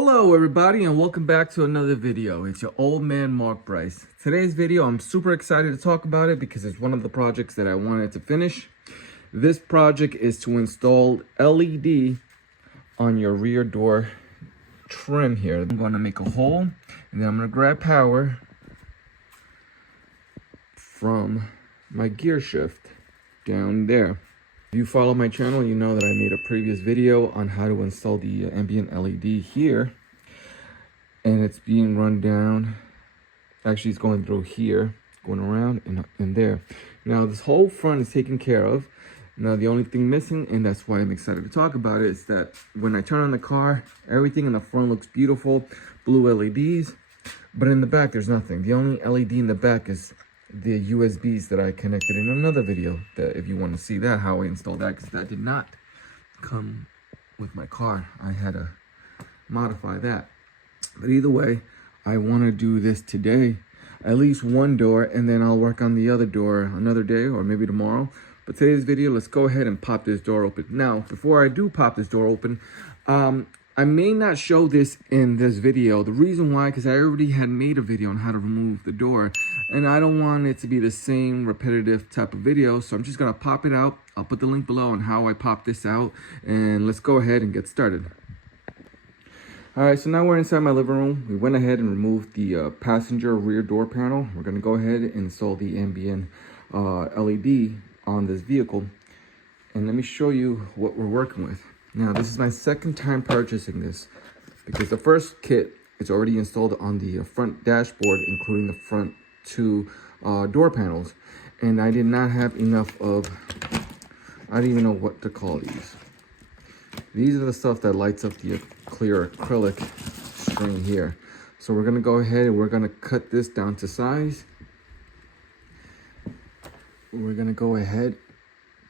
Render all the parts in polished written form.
Hello everybody and welcome back to another video. It's your old man Mark Bryce. Today's video, I'm super excited to talk about it because it's one of the projects that I wanted to finish. This project is to install LED on your rear door trim here. I'm going to make a hole and then I'm going to grab power from my gear shift down there. If you follow my channel, you know that I made a previous video on how to install the ambient LED here. And it's being run down. Actually, it's going through here, going around and there. Now, this whole front is taken care of. Now, the only thing missing, and that's why I'm excited to talk about it, is that when I turn on the car, everything in the front looks beautiful, blue LEDs. But in the back, there's nothing. The only LED in the back is the USBs that I connected in another video, that if you want to see that, how I installed that, because that did not come with my car. I had to modify that. But either way, I want to do this today, at least one door, and then I'll work on the other door another day or maybe tomorrow. But today's video, let's go ahead and pop this door open. Now, before I do pop this door open, I may not show this in this video. The reason why, because I already had made a video on how to remove the door, and I don't want it to be the same repetitive type of video, so I'm just gonna pop it out. I'll put the link below on how I pop this out, and let's go ahead and get started. All right, so now we're inside my living room. We went ahead and removed the passenger rear door panel. We're gonna go ahead and install the ambient LED on this vehicle. And let me show you what we're working with. Now, this is my second time purchasing this because the first kit is already installed on the front dashboard, including the front two door panels. And I did not have enough of, I don't even know what to call these. These are the stuff that lights up the clear acrylic string here. So we're gonna go ahead and we're gonna cut this down to size. We're gonna go ahead,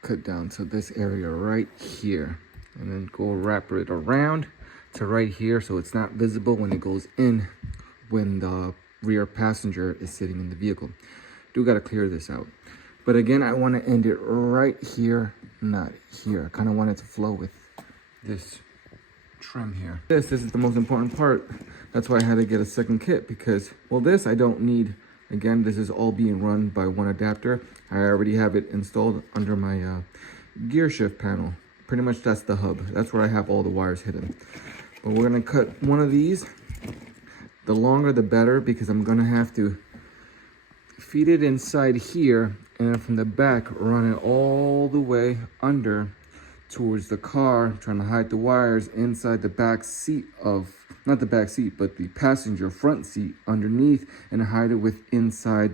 cut down to this area right here, and then go wrap it around to right here so it's not visible when it goes in when the rear passenger is sitting in the vehicle. Do gotta clear this out. But again, I wanna end it right here, not here. I kinda want it to flow with this trim here. This is the most important part. That's why I had to get a second kit because, well, this I don't need. Again, this is all being run by one adapter. I already have it installed under my gear shift panel. Pretty much that's the hub. That's where I have all the wires hidden. But we're gonna cut one of these. The longer the better because I'm gonna have to feed it inside here and then from the back run it all the way under towards the car, trying to hide the wires inside the back seat of, not the back seat, but the passenger front seat underneath, and hide it with inside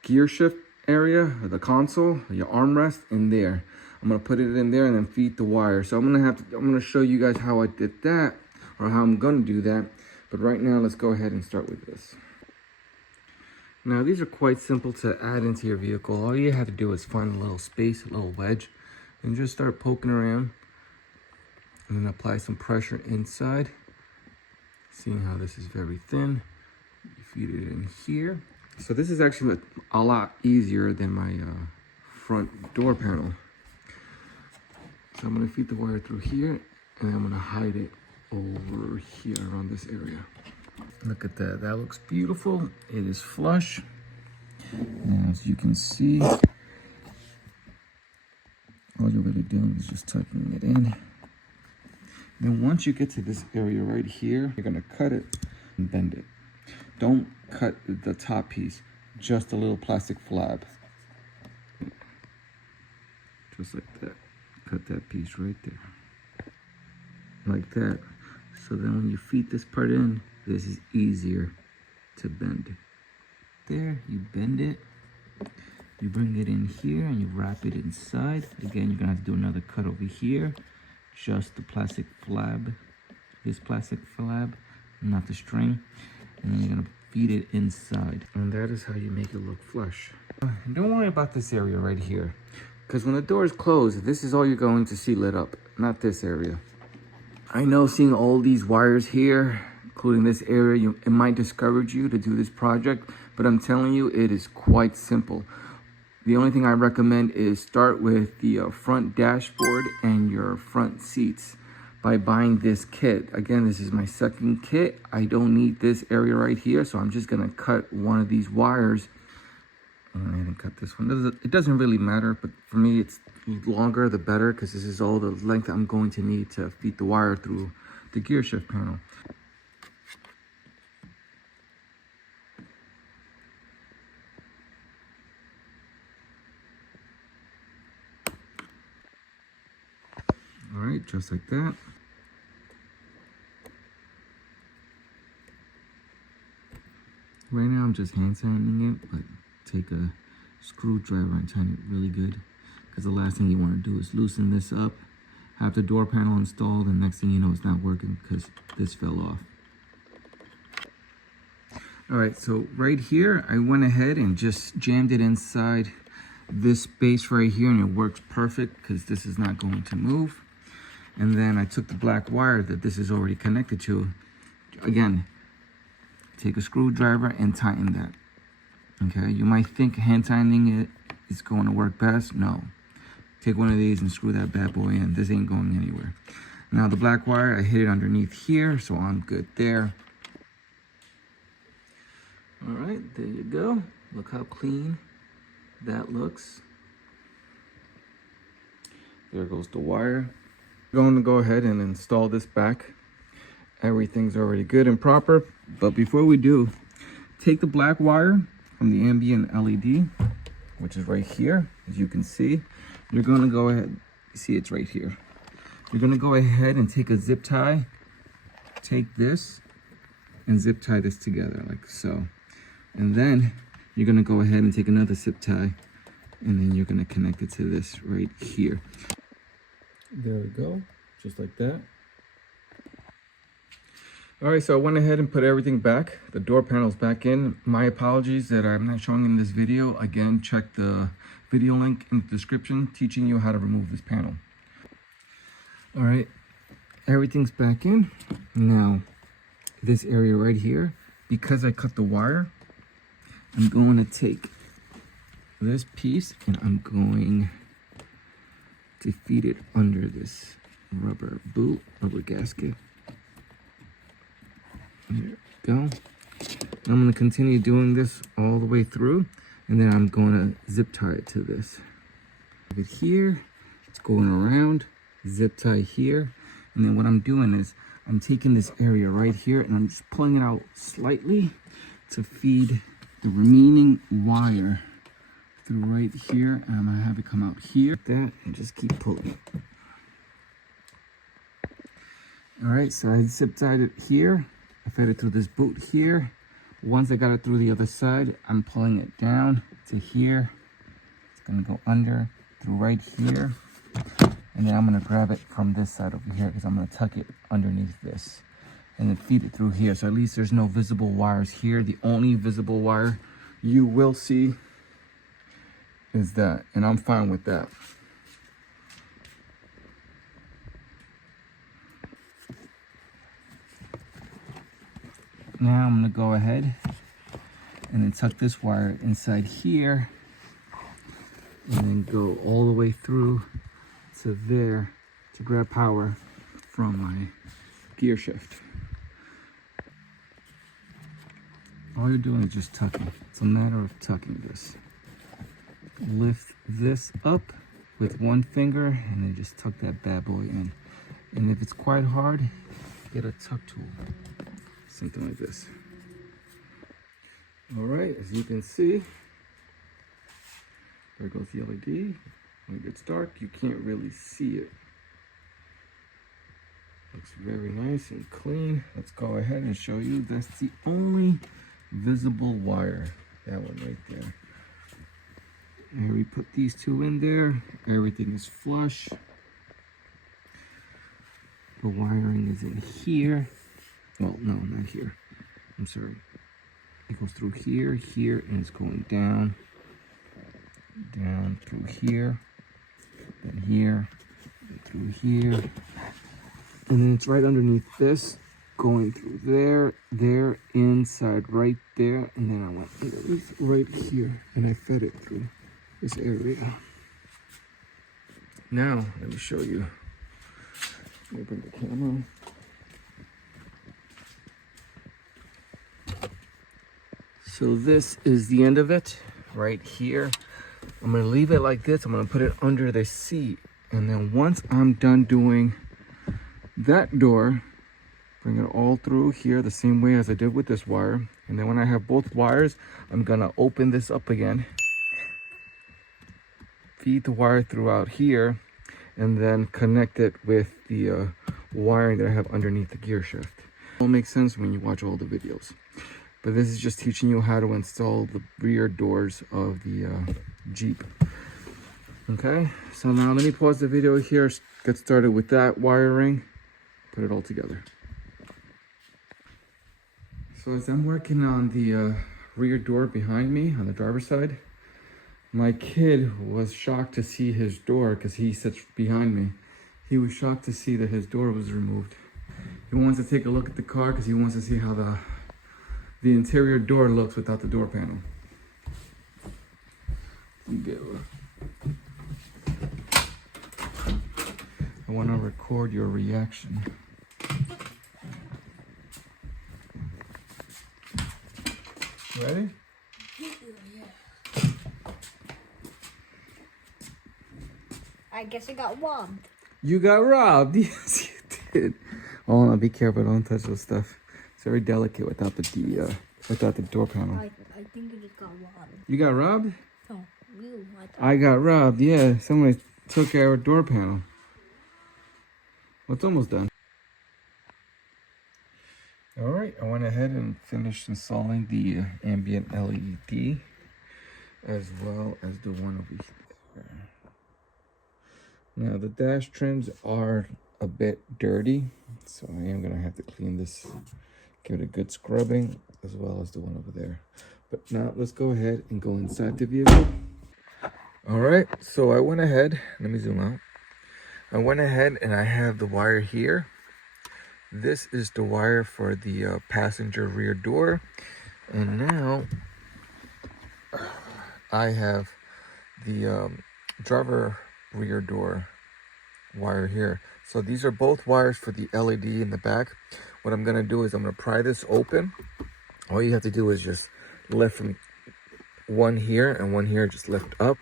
gear shift area, or the console, or your armrest in there. I'm gonna put it in there and then feed the wire. So I'm gonna show you guys how I did that, or how I'm gonna do that. But right now, let's go ahead and start with this. Now, these are quite simple to add into your vehicle. All you have to do is find a little space, a little wedge, and just start poking around and then apply some pressure inside. Seeing how this is very thin, you feed it in here. So this is actually a lot easier than my front door panel. So I'm gonna feed the wire through here and I'm gonna hide it over here around this area. Look at that, that looks beautiful. It is flush. And as you can see, all you're really doing is just tucking it in. Then once you get to this area right here, you're gonna cut it and bend it. Don't cut the top piece, just a little plastic flab. Just like that. Cut that piece right there. Like that. So then when you feed this part in, this is easier to bend. There, you bend it. You bring it in here and you wrap it inside. Again, you're gonna have to do another cut over here. Just the plastic flab, this plastic flab, not the string. And then you're gonna feed it inside. And that is how you make it look flush. Don't worry about this area right here. Because when the door is closed, this is all you're going to see lit up, not this area. I know seeing all these wires here, including this area, it might discourage you to do this project, but I'm telling you, it is quite simple. The only thing I recommend is start with the front dashboard and your front seats. by buying this kit. Again, this is my second kit. I don't need this area right here, so I'm just gonna cut one of these wires. I didn't cut this one. It doesn't really matter, but for me, it's longer the better, because this is all the length I'm going to need to feed the wire through the gear shift panel. All right, just like that. Right now, I'm just hand sanding it, but take a screwdriver and tighten it really good, because the last thing you want to do is loosen this up, have the door panel installed, and next thing you know, it's not working because this fell off. All right, so right here, I went ahead and just jammed it inside this space right here, and it works perfect because this is not going to move. And then I took the black wire that this is already connected to. Again, take a screwdriver and tighten that. Okay, you might think hand tightening it is going to work best. No. Take one of these and screw that bad boy in. This ain't going anywhere. Now the black wire, I hit it underneath here, so I'm good there. All right, there you go. Look how clean that looks. There goes the wire. I'm going to go ahead and install this back. Everything's already good and proper, but before we do, take the black wire from the Ambient LED, which is right here, as you can see. You're going to go ahead, see it's right here. You're going to go ahead and take a zip tie, take this and zip tie this together like so. And then you're going to go ahead and take another zip tie, and then you're going to connect it to this right here. There we go, just like that. All right, so I went ahead and put everything back. The door panel's back in. My apologies that I'm not showing in this video. Again, check the video link in the description teaching you how to remove this panel. All right, everything's back in. Now, this area right here, because I cut the wire, I'm going to take this piece and I'm going to feed it under this rubber boot, rubber gasket. There we go. And I'm going to continue doing this all the way through, and then I'm going to zip tie it to this. Have it here, it's going around, zip tie here, and then what I'm doing is I'm taking this area right here and I'm just pulling it out slightly to feed the remaining wire through right here, and I'm going to have it come out here like that and just keep pulling. All right, so I zip tied it here. I fed it through this boot here. Once I got it through the other side, I'm pulling it down to here. It's gonna go under through right here. And then I'm gonna grab it from this side over here because I'm gonna tuck it underneath this and then feed it through here. So at least there's no visible wires here. The only visible wire you will see is that, and I'm fine with that. Now I'm gonna go ahead and then tuck this wire inside here and then go all the way through to there to grab power from my gear shift. All you're doing is just tucking. It's a matter of tucking this. Lift this up with one finger and then just tuck that bad boy in. And if it's quite hard, get a tuck tool. Something like this. All right, as you can see, there goes the LED. When it gets dark, you can't really see it. Looks very nice and clean. Let's go ahead and show you. That's the only visible wire. That one right there. And we put these two in there. Everything is flush. The wiring is in here. Well, no, not here. I'm sorry. It goes through here, here, and it's going down, down through here, then here, then through here. And then it's right underneath this, going through there, there, inside, right there. And then I went underneath right here, and I fed it through this area. Now, let me show you. Let me bring the camera. So this is the end of it right here. I'm gonna leave it like this. I'm gonna put it under the seat. And then once I'm done doing that door, bring it all through here the same way as I did with this wire. And then when I have both wires, I'm gonna open this up again, feed the wire throughout here, and then connect it with the wiring that I have underneath the gear shift. It all makes sense when you watch all the videos. But this is just teaching you how to install the rear doors of the Jeep. Okay, so now let me pause the video here, get started with that wiring, put it all together. So as I'm working on the rear door behind me on the driver's side, my kid was shocked to see his door because he sits behind me. He was shocked to see that his door was removed. He wants to take a look at the car because he wants to see how the interior door looks without the door panel. I want to record your reaction. Ready? Yeah. I guess I got robbed. You got robbed. Yes, you did. Oh, no, be careful. Don't touch those stuff. It's very delicate without the door panel. I think I just got robbed. You got robbed? No, you. I got robbed. Yeah, somebody took our door panel. Well, it's almost done. All right, I went ahead and finished installing the ambient LED as well as the one over here. Now the dash trims are a bit dirty, so I am gonna have to clean this, give it a good scrubbing, as well as the one over there. But now let's go ahead and go inside the vehicle. All right, so I went ahead, let me zoom out. I went ahead and I have the wire here. This is the wire for the passenger rear door. And now I have the driver rear door wire here. So these are both wires for the LED in the back. What I'm gonna do is I'm gonna pry this open. All you have to do is just lift from one here and one here, just lift up.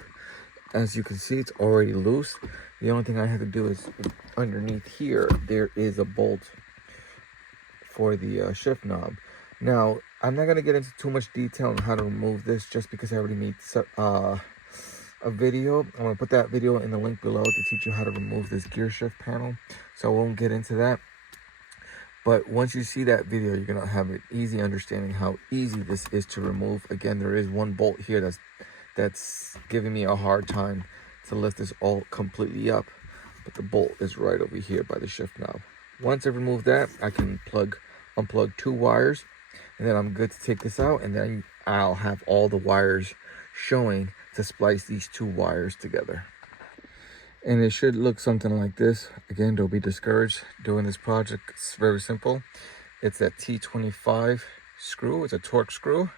As you can see, it's already loose. The only thing I have to do is underneath here, there is a bolt for the shift knob. Now, I'm not gonna get into too much detail on how to remove this just because I already made a video. I'm gonna put that video in the link below to teach you how to remove this gear shift panel. So I won't get into that. But once you see that video, you're gonna have an easy understanding how easy this is to remove. Again, there is one bolt here that's giving me a hard time to lift this all completely up, but the bolt is right over here by the shift knob. Once I remove that, I can unplug two wires, and then I'm good to take this out, and then I'll have all the wires showing to splice these two wires together. And it should look something like this. Again, don't be discouraged doing this project. It's very simple. It's that T25 screw. It's a Torx screw.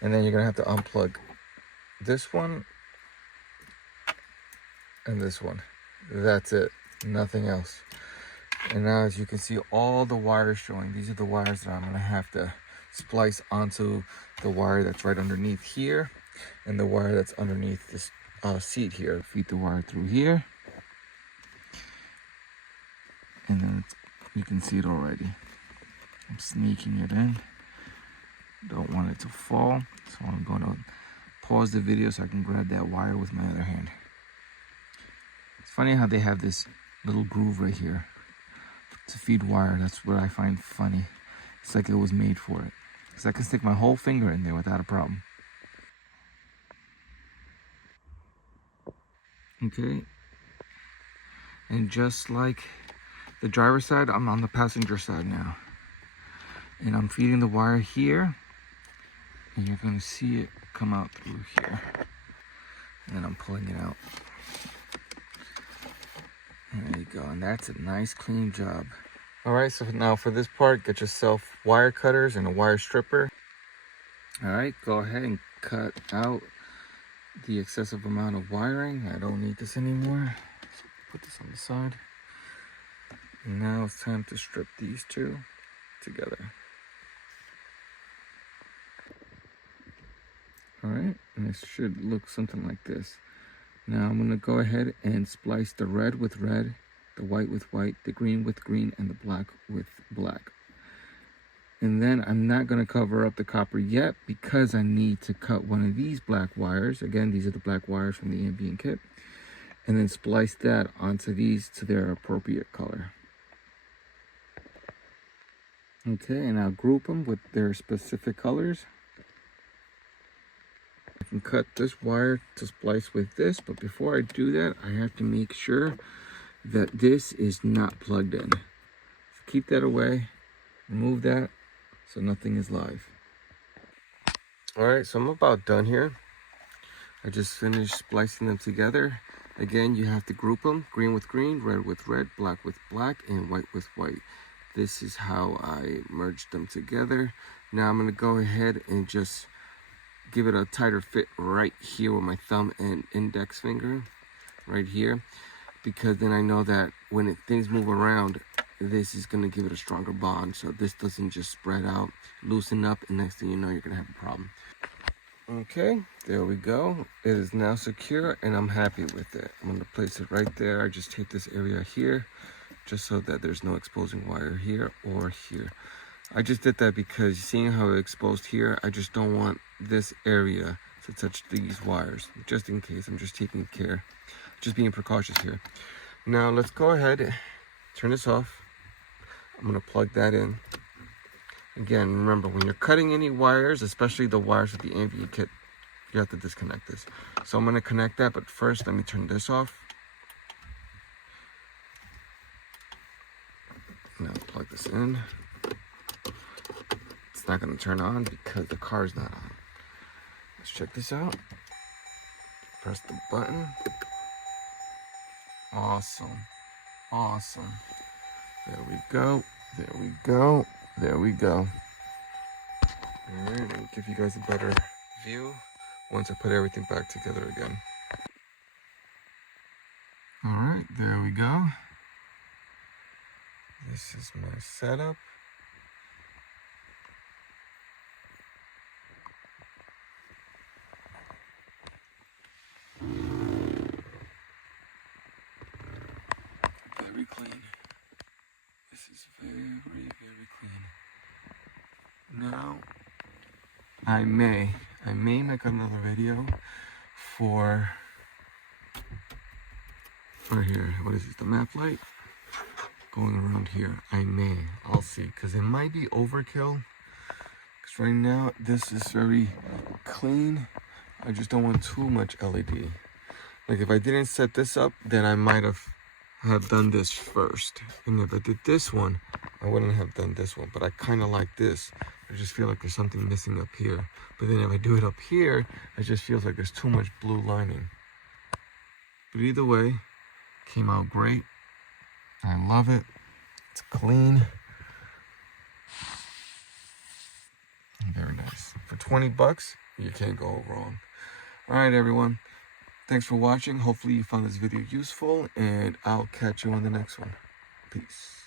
And then you're gonna have to unplug this one and this one. That's it, nothing else. And now as you can see, all the wires showing, these are the wires that I'm gonna have to splice onto the wire that's right underneath here and the wire that's underneath this seat here. Feed the wire through here, and then you can see it already. I'm sneaking it in. Don't want it to fall, so I'm going to pause the video so I can grab that wire with my other hand. It's funny how they have this little groove right here to feed wire. That's what I find funny. It's like it was made for it, because I can stick my whole finger in there without a problem. Okay, and just like the driver's side, I'm on the passenger side now, and I'm feeding the wire here, and you're going to see it come out through here, and then I'm pulling it out. There you go, and that's a nice clean job. All right, so now for this part, get yourself wire cutters and a wire stripper. All right, go ahead and cut out the excessive amount of wiring. I don't need this anymore. Let's put this on the side. Now it's time to strip these two together. All right, and it should look something like this. Now I'm gonna go ahead and splice the red with red, the white with white, the green with green, and the black with black. And then I'm not gonna cover up the copper yet because I need to cut one of these black wires. Again, these are the black wires from the Ambient kit. And then splice that onto these to their appropriate color. Okay, and I'll group them with their specific colors. I can cut this wire to splice with this, but before I do that, I have to make sure that this is not plugged in. So keep that away, remove that, so nothing is live. All right, so I'm about done here. I just finished splicing them together. Again, you have to group them, green with green, red with red, black with black, and white with white. This is how I merged them together. Now I'm gonna go ahead and just give it a tighter fit right here with my thumb and index finger, right here, because then I know that when things move around, this is gonna give it a stronger bond, so this doesn't just spread out, loosen up, and next thing you know, you're gonna have a problem. Okay, there we go. It is now secure, and I'm happy with it. I'm gonna place it right there. I just take this area here, just so that there's no exposing wire here or here. I just did that because seeing how it exposed here, I just don't want this area to touch these wires, just in case. I'm just taking care, just being precautious here. Now let's go ahead, turn this off. I'm gonna plug that in. Again, remember, when you're cutting any wires, especially the wires with the Ambient kit, you have to disconnect this. So I'm gonna connect that, but first let me turn this off. Now plug this in. It's not gonna turn on because the car's not on. Let's check this out. Press the button. Awesome. Awesome. There we go. There we go. There we go. All right, I'll give you guys a better view once I put everything back together again. All right, there we go. This is my setup. Very clean. This is very, very clean. Now, I may make another video for right here. What is this? The map light going around here. I'll see, because it might be overkill. Because right now this is very clean. I just don't want too much LED. Like if I didn't set this up, then I might have done this first. And if I did this one, I wouldn't have done this one. But I kind of like this. I just feel like there's something missing up here. But then if I do it up here, it just feels like there's too much blue lining. But either way, came out great. I love it. It's clean. Very nice. For 20 bucks, you can't go wrong. All right, everyone. Thanks for watching. Hopefully you found this video useful, and I'll catch you on the next one. Peace.